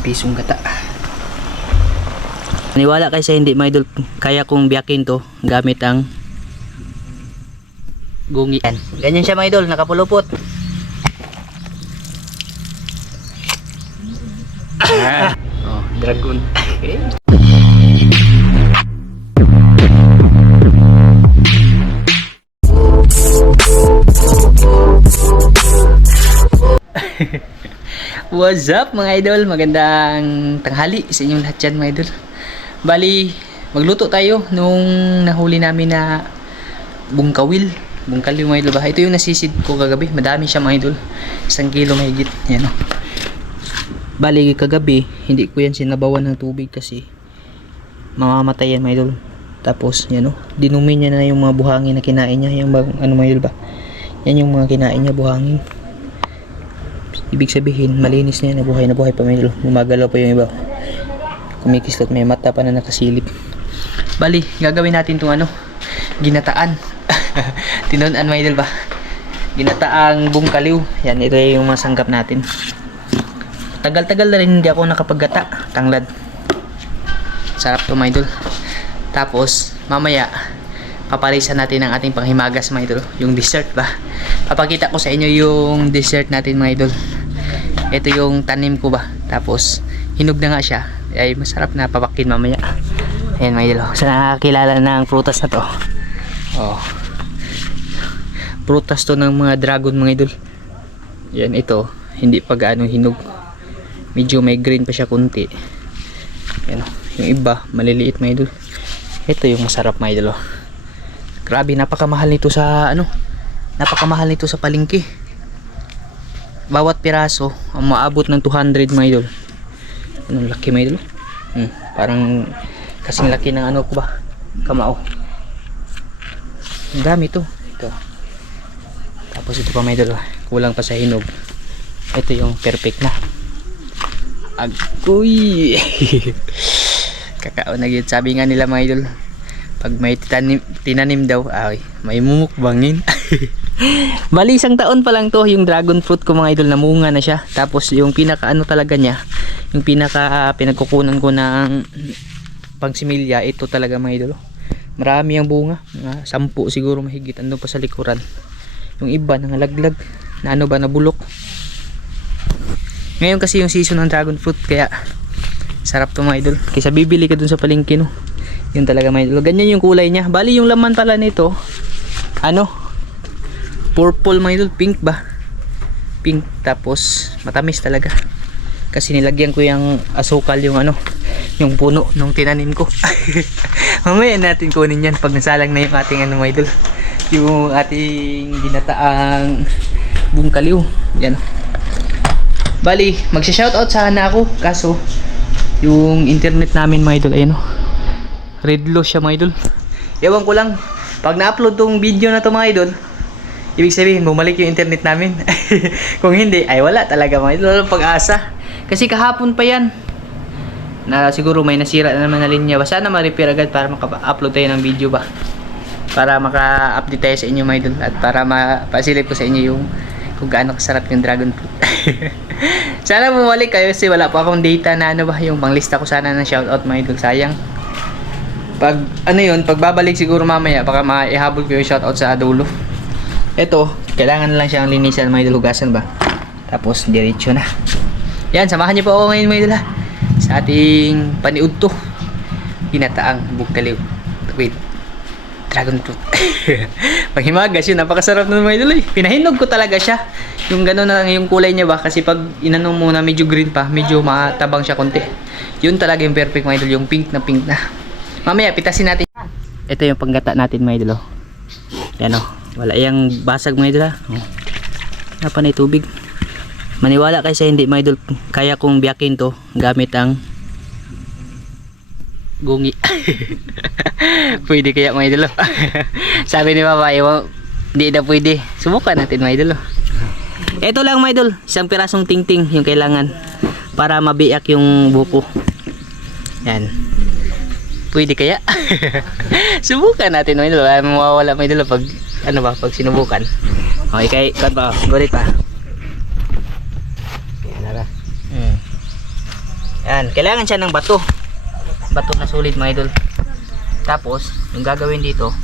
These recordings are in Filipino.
pisong gata. Maniwala kayo sa hindi mga idol, kaya kong biyakin to gamit ang gungi. Ganyan siya mga idol, nakapulupot. Oh, dragon. Okay. What's up mga idol? Magandang tanghali sa inyong lahat dyan mga idol. Bali, magluto tayo nung nahuli namin na bungkawil. Bungkaliw mga idol ba? Ito yung nasisid ko kagabi. Madami siya mga idol. 1 kilo mahigit. Yan o. Bali, kagabi, hindi ko yan sinabawan ng tubig kasi mamamatay yan mga idol. Tapos, yan o. Dinumi niya na yung mga buhangin na kinain niya. Yung ano mga idol ba? Yan yung mga kinain niya, buhangin. Ibig sabihin, malinis na yan, na buhay pa mga idol. Gumagalaw pa yung iba. Kumikislot, may mata pa na nakasilip. Bali, gagawin natin itong ano, ginataan. Tinunan mga idol ba? Ginataang bungkaliw. Yan, ito yung masanggap natin. Tagal-tagal na rin hindi ako nakapaggata. Tanglad. Sarap to mga idol. Tapos, mamaya, paparisan natin ang ating panghimagas mga idol. Yung dessert ba? Papakita ko sa inyo yung dessert natin mga idol. Ito yung tanim ko ba. Tapos, hinog na nga siya. Ay masarap na papakin mamaya. Ayan mga idol. Sa nakakilala ng prutas na to. Oh. Prutas to ng mga dragon mga idol. Yan ito. Hindi pa gaano hinog. Medyo may green pa siya kunti. Yan. Yung iba maliliit mga idol. Ito yung masarap mga idol. Grabe, napakamahal nito sa ano. Napakamahal nito sa palengke. Bawat piraso ang maabot ng 200 mga idol. Anong laki mga idol? Parang kasing laki ng ano ko ba? Kamao. Ang dami to. Ito. Tapos ito pa mga idol. Kulang pa sa hinog. Ito yung perfect na. Agoy! Kakao na yun. Sabi nga nila mga idol, pag may tinanim daw, ay, may mumukbangin. Bali, 1 taon pa lang to yung dragon fruit ko mga idol, namunga na siya. Tapos yung pinaka ano talaga niya, yung pinaka pinagkukunan ko ng pangsimilya, ito talaga mga idol. Marami ang bunga, 10 siguro mahigit, andun pa sa likuran. Yung iba nangalaglag, na ano ba, nabulok. Ngayon kasi yung season ng dragon fruit, kaya sarap to mga idol. Kaysa bibili ka dun sa palengke, no? Yun talaga mga idol. Ganyan yung kulay niya. Bali yung laman pala nito, ano, purple mga idol, pink ba? Pink, tapos matamis talaga. Kasi nilagyan ko yung asukal, yung ano, yung puno nung tinanim ko. Mamaya natin kunin yan pag nasalang na yung ating ano mga idol, yung ating ginataang bungkaliw. Yan. Bali, magsha-shoutout sana ako, kaso yung internet namin mga idol, ayun o, red low siya mga idol. Ewan ko lang, pag na-upload tong video na to mga idol, ibig sabihin bumalik yung internet namin. Kung hindi, ay wala talaga mga idol. Walang pag-asa. Kasi kahapon pa yan na siguro may nasira na naman na linya. Sana ma-repair agad para maka-upload tayo ng video ba, para maka-update tayo sa inyo mga idol, at para mapasilip ko sa inyo yung kung gaano kasarap yung dragon fruit. Sana bumalik kayo kasi wala pa akong data na ano ba, yung panglista ko sana ng shoutout mga idol. Sayang. Pag ano yun, pag babalik siguro mamaya, baka maihabol ko yung shoutout sa dulo. Ito, kailangan lang siyang linisan mga idol, hugasan ba, tapos diretso na. Yan, samahan niyo po ako ngayon mga idol ha, sa ating paniud to, ginataang bungkaliw with dragon fruit. Panghimagas yun, napakasarap na mga idol eh. Pinahinog ko talaga siya, yung gano'n na lang yung kulay niya ba, kasi pag inanong mo na medyo green pa, medyo matabang siya konti. Yun talaga yung perfect mga idol, yung pink na. Mamaya pitasin natin. Ito yung panggata natin mga idol. Yan o, wala yung basag mga idol ha. Napanay tubig. Maniwala kayo sa hindi mga idol, kaya kong biyakin to gamit ang gungi. Pwede kaya mga idol. Sabi ni Papa, hindi na pwede. Subukan natin mga idol. Ito lang mga idol, 1 pirasong tingting yung kailangan para mabiyak yung buko. Yan. Pwede kaya? Subukan natin mga idol. Mawawala mga idol pag ano ba, pag sinubukan. Okay, kay kan pa, gulit pa. Yan na. Yan, kailangan siya ng bato. Bato na solid mga idol. Tapos, yung gagawin dito,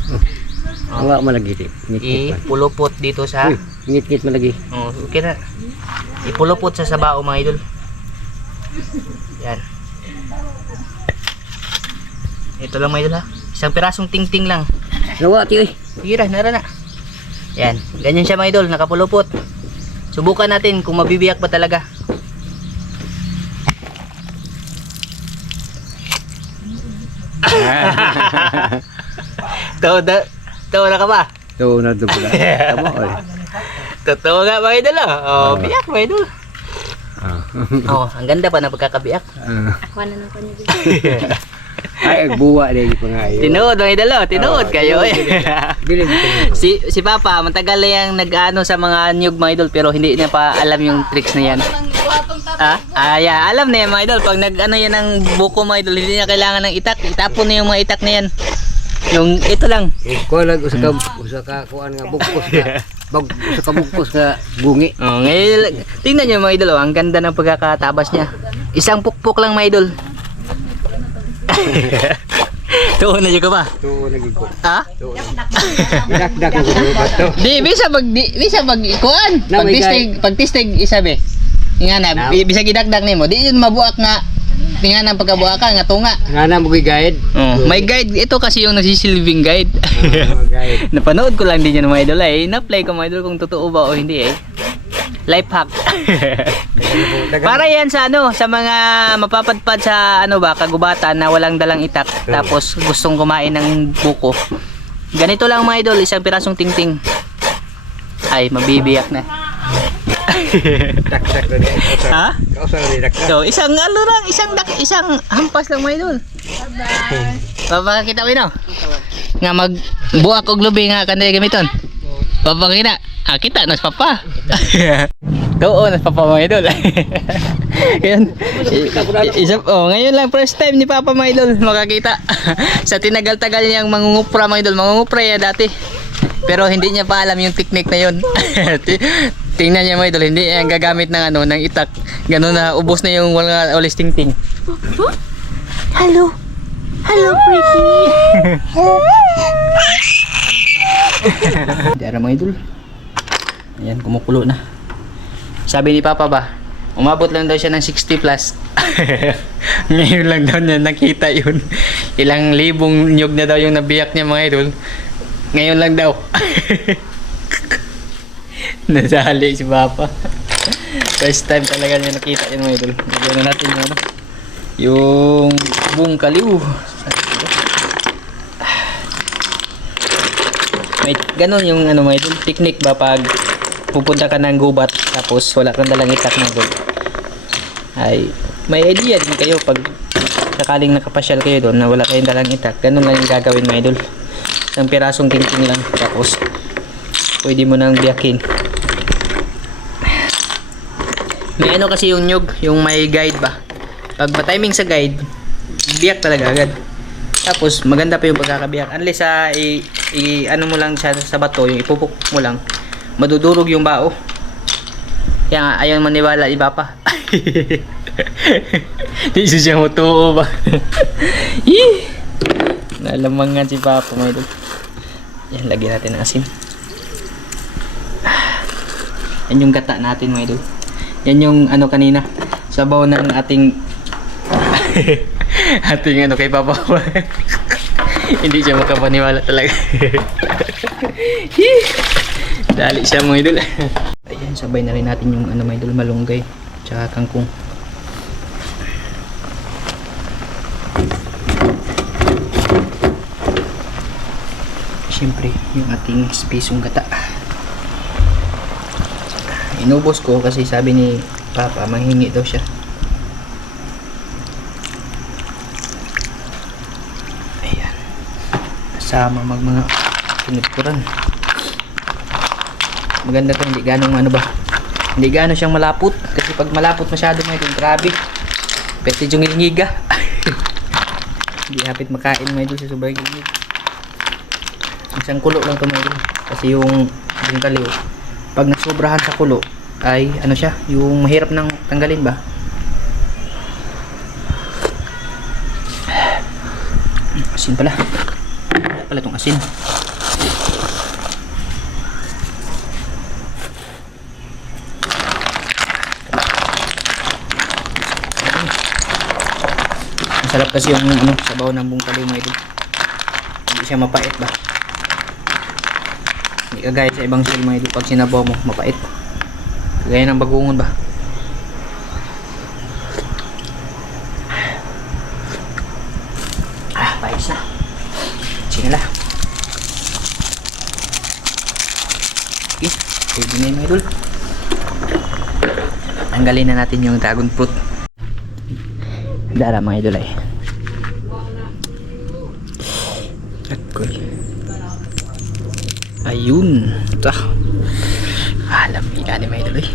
Wala malagi. ipulupot dito sa Ngit-ngit malagi. okay na. Ipulupot sa sabao mga idol. Yan. Ito lang mga idol ha. Isang pirasong ting-ting lang. Nawa ti. Tira, nara na. Yan, ganyan siya mga idol, nakapulupot. Subukan natin kung mabibiyak ba talaga. Tawa na ka ba? Tuo na to pala. Tama oi. Totoo nga mga idol ah. Oh, biyak mga idol. Oh, ang ganda pa ng pagkakabiyak. Ay buwa dili pa nga yo. Tinuod mga idol, tinuod kayo eh. Bilig si Papa, matagal na yang nag-ano sa mga nyug mga idol pero hindi niya pa alam yung tricks na yan. Yeah, alam na yan mga idol. Pag nag-ano yan ng buko mga idol, hindi niya kailangan ng itak. Itapon na yung mga itak na yan. Yung ito lang. ko lang usa ka kuan nga bugkos nga. Usa ka bugkos nga bungi. Oh, ngayon tingnan niyo mga idol, ang ganda ng pagkakatabas niya. Isang pukpok lang mga idol. Tuon na ka ba? Tuo na gid ko. Ha? Dak na ko bato. Di bisa mag ikuan. Pagtistig isabi. Nga na bisa gidakdak nimo. Di yun mabuak nga tinga ng pagkabuaka nga tunga. Nga na mo guide. May guide ito kasi yung nagsisilbing guide. Guide. Napanood ko lang din yan mga idol eh. Na-play ko mga idol kung totoo ba o hindi eh. Life hack. Para yan sa ano, sa mga mapapadpad sa ano ba, kagubatan na walang dalang itak tapos gustong kumain ng buko. Ganito lang mga idol, isang pirasong tingting. Ay, mabibiyak na. Dak na. Ha? Kausa na dak. So, isang ano lang, isang hampas lang mga idol. Papakita mo yun nga magbuak og lubi nga kanday gamiton. Papakita. Kita nas papa. Doon nas papa mga idol. Yan. Ngayon lang first time ni Papa mga idol makakita. Sa tinagal-tagal niyang mangungupra mga idol. Mangungupra ya dati. Pero hindi niya pa alam yung technique na yun. Tingnan niya mga idol, hindi niya gagamit ng ano, ng itak. Ganun na ubos na yung mga ulis ting-ting. Hello. Hello, pretty. Diara mga idol. Ayan, kumukulo na. Sabi ni Papa ba, umabot lang daw siya ng 60 plus. Ngayon lang daw niya nakita yun. Ilang libong nyug na daw yung nabiyak niya mga idol. Ngayon lang daw. Nasali si Papa. First time talaga niya nakita yun mga idol. Nagyan na natin yung ano, yung buong kaliw. May ganun yung ano mga idol, technique ba pag pupunta ka ng gubat tapos wala kang dalang itak ng gold. Ay, may idea din kayo pag sakaling nakapasyal kayo doon na wala kayong dalang itak. Ganun lang yung gagawin mga idol. Isang pirasong tingting lang tapos pwede mo nang biyakin. May ano kasi yung nyug, yung may guide ba. Pag matiming sa guide, biyak talaga agad. Tapos maganda pa yung pagkakabiyak. Unless ano mo lang siya sa bato, yung ipupuk mo lang, madudurog yung bao. Kaya nga, ayaw maniwala iba pa. Di siya mutuo ba? Nalamangan si Papa mga idol. Yan, lagyan natin ng asin. Yan yung gata natin mga idol. Yan yung ano kanina, sabaw ng ating ano kay Papa. Hindi siya makapaniwala talaga. Dali siya mga idol. Ayan, sabay na rin natin yung ano mga idol, malunggay tsaka kangkong. Siyempre yung ating spisong gata. Inubos ko kasi sabi ni Papa manghingi daw siya. Ayan, kasama mga pinagkuran. Maganda to, hindi ganong ano ba, hindi gano siyang malapot kasi pag malapot masyado mga idol, grabe pwede yung ngiga. Hindi hapit makain mga idol sa sobrang ngig. Isang kulo lang to mga idol kasi yung kaliw pag nasobrahan sa kulo ay ano siya, yung mahirap nang tanggalin ba. Asin pala. Wala pala itong asin. Masarap kasi yung ano, sabaw ng buong kaliw mga idol. Hindi siya mapait ba? Hindi kagaya sa ibang shell mga idol. Pag sinabaw mo, mapait. Kagaya ng bagungon ba? Pais na. Sige na. Okay, pwede na yun mga idol. Tanggalin na natin yung dragon fruit. Dara mga idol ay. Akoy. Ayun. Ito. Alam niya ni mga idol ay.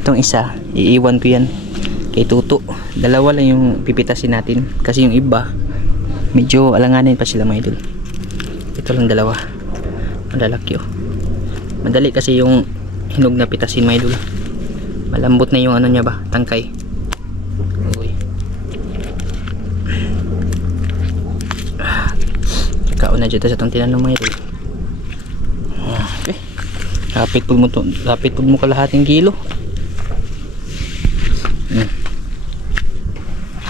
Itong isa, iiwan ko yan kay Tuto. Dalawa lang yung pipitasin natin kasi yung iba medyo alanganin pa sila mga idol. Ito lang dalawa. Ang lalaki oh. Madali kasi yung hinog na pitasin mga idol. Malambot na yung ano niya ba, tangkay. Uy. Kaon na dito sa itong tinanong mga idol. Okay. Lapit po mo kalahating kilo.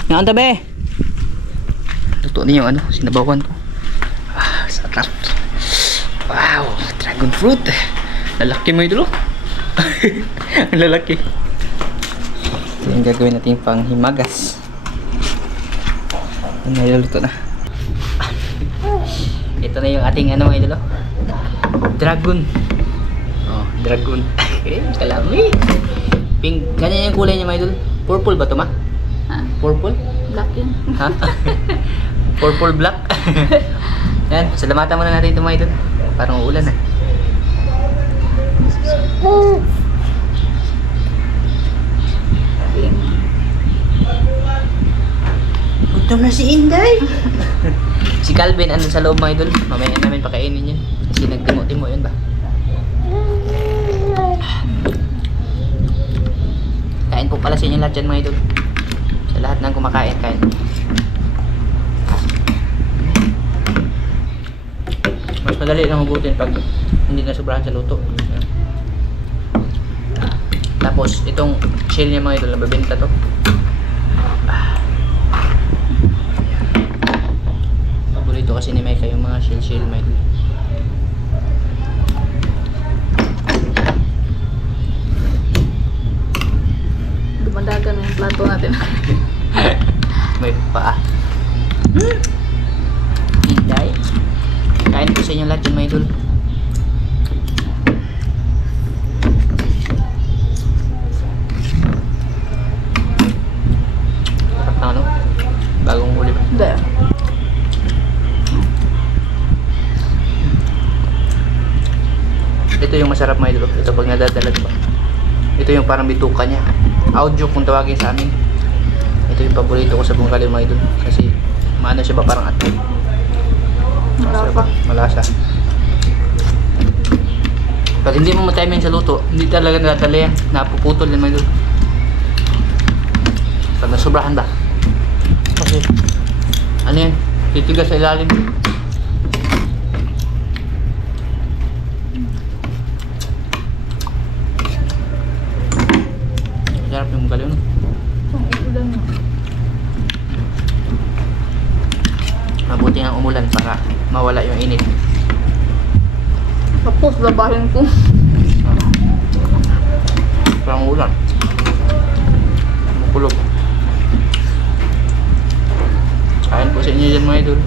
Nga tabi. Luto na yung ano, sinabawan ko. Sarap. Wow, dragon fruit. Lalaki mo idol. Ang lalaki. Ito yung gagawin natin pang himagas. Niluluto na. Ito na yung ating ano mga idol. Dragon. Oh, dragon. Kalami. Pink. Ganyan yung kulay niya mga idol. Purple ba ito ma? Ha? Purple? Black yun. Ha? Purple black. Yan, salamatan muna natin ito mga idol. Parang uulan ah. Gutom na si Inday. Si Calvin andun sa loob mga idol. Mamaya namin pakainin yun. Kasi nagtimo-timo yun ba? Kain po pala sa inyo lahat dyan mga idol. Sa lahat ng kumakain, kain. Mas madali lang hugutin pag hindi na sobrahan sa luto. Tapos itong shell niya mga idol, nababenta to. Paborito kasi ni Micah yung mga shell mga idol. Dumadagan na yung plato natin. May paa. Hinday. Kain po sa inyo lahat yun mga idol. Sarap na ano? Bagong huli ba? Hindi. Ito yung masarap mga idol. Ito pag nadadalag pa. Ito yung parang bituka niya. Audio kung tawagin sa amin. Ito yung paborito ko sa buong kaliw mga idol. Kasi maano siya ba parang atay. Malasa. Malasa. Pag hindi mo ma-timing sa luto, hindi talaga nadadala yan. Napuputol yan mga idol. Pag nasobrahan ba? Kasi ano yan? Titigas sa ilalim. Sarap yung kaliw no? Ang ulan na. Mabuti ang umulan para mawala yung init. Tapos labahin ko. Parang ulan. Makulog. Kain po sa inyo dyan mga idol.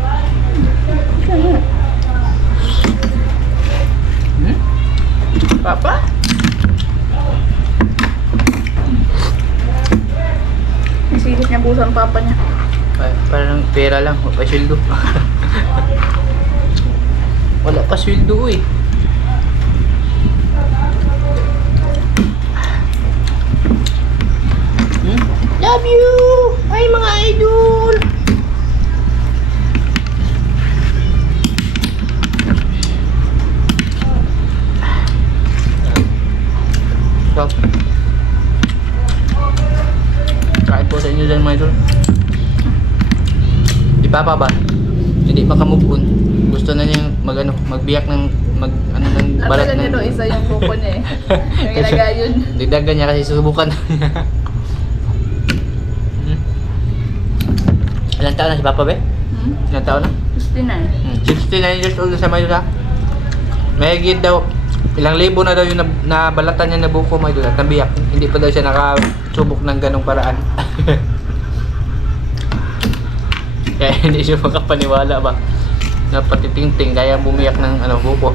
Papa? Isilit niya puso ang papa niya. Parang pera lang, wala pa sweldo. Wala pa sweldo eh. Love you! Ay mga idol! Stop. Kain po sa inyo dyan mga idol. Hindi Si Papa ba? Hindi makamove on. Gusto na niya magbiyak ng balat Ang niya daw isa yung kuko niya eh. Yung ilagay yun. Didagan niya kasi susubukan. Ilang taon na si Papa be? Ilang taon na? 69. 69 years old na sa Maydula. May higit daw, ilang libo na daw yung nabalatan niya na buko Maydula. Tambiyak. Hindi pa daw siya nakasubok ng ganong paraan. Kaya hindi siya makapaniwala ba na patitingting kaya bumiyak ng buko.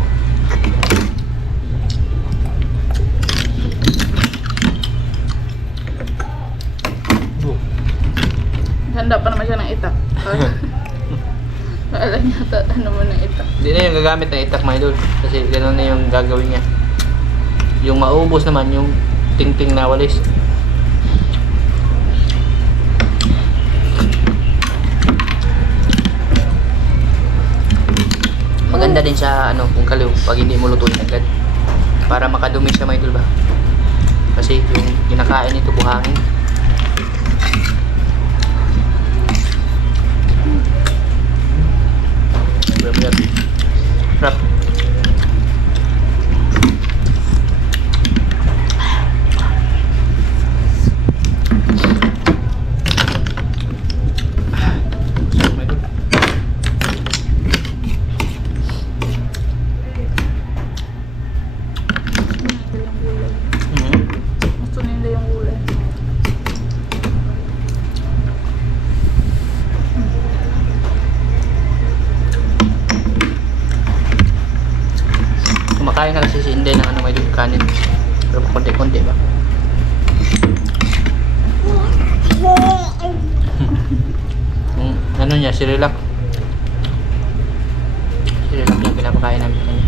Handa pa naman siya ng itak. Alam niya ano mo ng itak. Hindi na yung gagamit ng itak mga idol kasi gano'n na yung gagawin niya. Yung maubos naman yung tingting na walis. Maganda din sa kung kaliw pag hindi mo lutuin agad para makadumi siya mga idol ba kasi yung kinakain nito buhangin. Sarap. Gusto nila yung gulay. Kumakain na kasi si Inday ng may kanin. Pero konti-konti ba? Ano niya, Sirilak. Sirilak yung pinapakain namin sa kanya.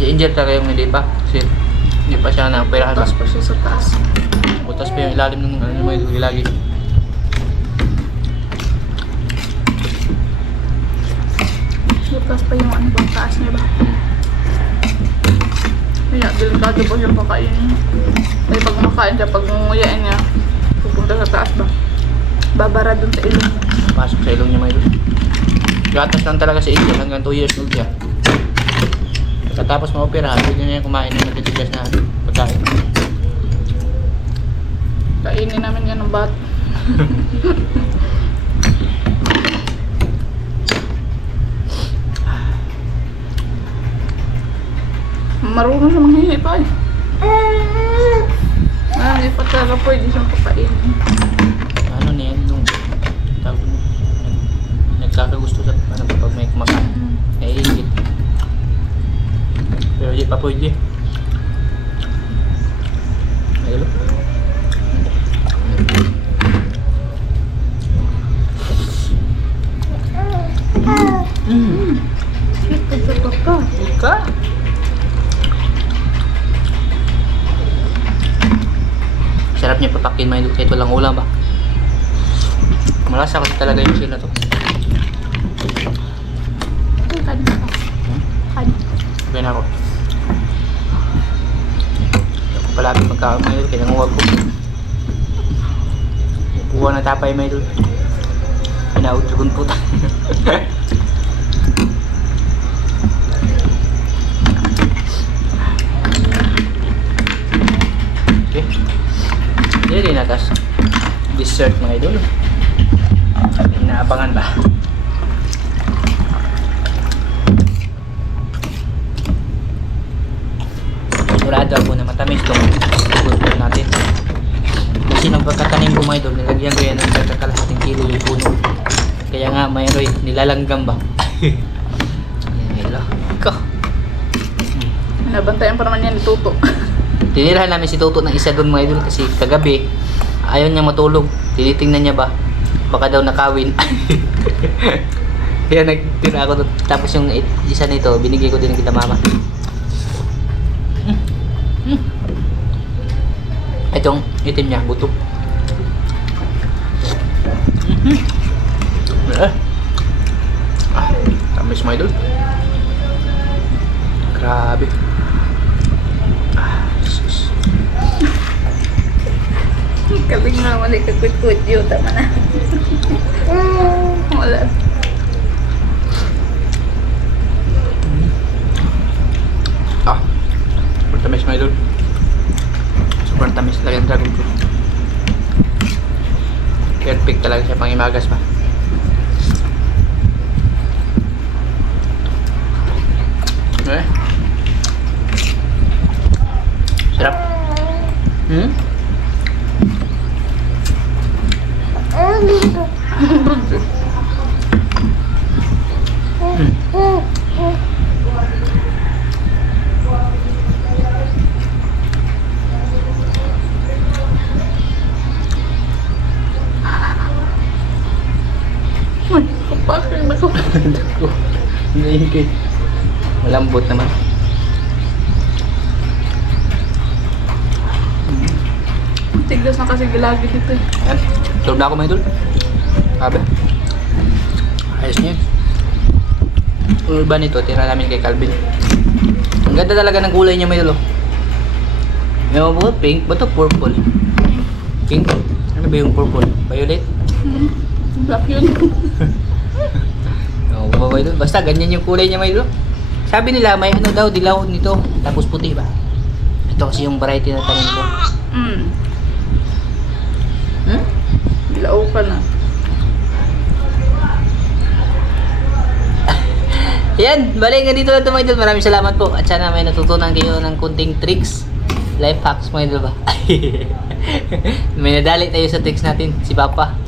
Si Angel talaga yung hindi pa. Kasi hindi pa siya na-operahan ba? Tapos pa siya sa taas. Butas pa yung ilalim ng may lagi. Butas pa yung bang taas niya ba? Kaya delikado po yung pakainin. May pag makain siya, pag nguyain niya, pupunta sa taas ba? Babara dun sa ilong niya. Pasok sa ilong niya may doon. Gatas lang talaga si Angel hanggang 2 years old siya. Pagkatapos ma-operahan, pwede niya kumain ng matitigas na pagkain. Kainin namin yan ng bat. Marunong siya manghingi pa eh. Hindi pa talaga pwede siyang pakainin. Ano niya, nung tawag mo, nagkakagusto sa pag may kumakain. Naiingit. Pero di pa pwede. Ayun. Ito sa papa. Ka? Sarap niya patakin may kahit walang ulam ba? Malasa kasi talaga yung sila to. Kanin pa. Kanin. Okay na ako. Ako palagi magkaon may kaya nanguwag ko. Kuha na tapay may doon. Pinautrugon po tayo. Okay. Hindi na tas dessert mga idol. Inaabangan ba? Sigurado ako na matamis itong puno natin. Kasi nung pagkatanim ko mga idol, nilagyan ko yan ng kakalahating kilo yung puno. Kaya nga mayroon nilalanggam ba? Hello. Ko. Nabantayan pa naman yan ni Tuto. Tinirahan namin si Toto ng isa doon mga idol kasi kagabi ayaw niya matulog. Tinitingnan niya ba? Baka daw nakawin. Kaya nagtira ako doon. Tapos yung isa nito, binigay ko din kita mama. Itong itim niya, buto. Tamis mga idol. Grabe. Kabing nga wala ka kwit-kwit yun. Tama na. Wala. Super tamis mga idol. Super tamis talaga yung dragon fruit. Perfect talaga siya pang imagas pa. Eh? Sarap. Uy, kapakang na ko. Naingkay. Malambot naman. Tigas na kasi gilagi dito eh. Ayan. Solve na ako mga idol. Sabi. Ayos niya. Urban ito. Tira namin kay Calvin. Ang ganda talaga ng kulay niya mga idol. May mga po, pink. Ba ito? Purple. Pink. Ano ba yung purple? Violet? Black yun. Oo, mga idol. Basta ganyan yung kulay niya mga idol. Sabi nila may ano daw, dilaw nito. Tapos puti ba? Ito kasi yung variety na tanong ko. Dilaw ka na. Yan, balik nga dito lang ito mga idol. Maraming salamat po. At sana may natutunan kayo ng kunting tricks. Life hacks mga idol ba? May nadali tayo sa tricks natin. Si Papa.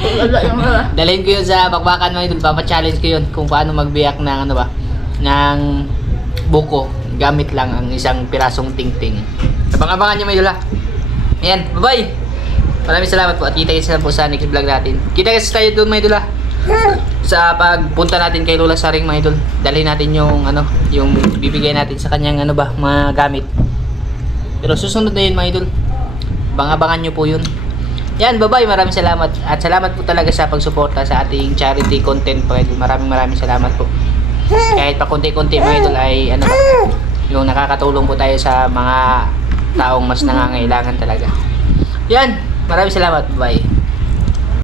Wala yung wala. Dalhin ko yun sa bakbakan mga idol. Papa-challenge ko yun kung paano magbiyak ng ano ba? Ng buko. Gamit lang ang isang pirasong ting-ting. Abang-abangan nyo mga idol ha. Ayan, bye-bye. Maraming salamat po at kita-kits na po sa next vlog natin. Kita-kits tayo doon mga idol ha. Sa pagpunta natin kay Lola Saring mga idol. Dalhin natin yung ano, yung bibigay natin sa kanyang ano ba, mga gamit. Pero susunod na yun mga idol. Abangan nyo po yun. Yan, bye-bye. Maraming salamat. At salamat po talaga sa pagsuporta sa ating charity content mga idol. Maraming salamat po. Kahit pa konti-konti mga idol ay ano ba, yung nakakatulong po tayo sa mga taong mas nangangailangan talaga. Yan, maraming salamat. Bye.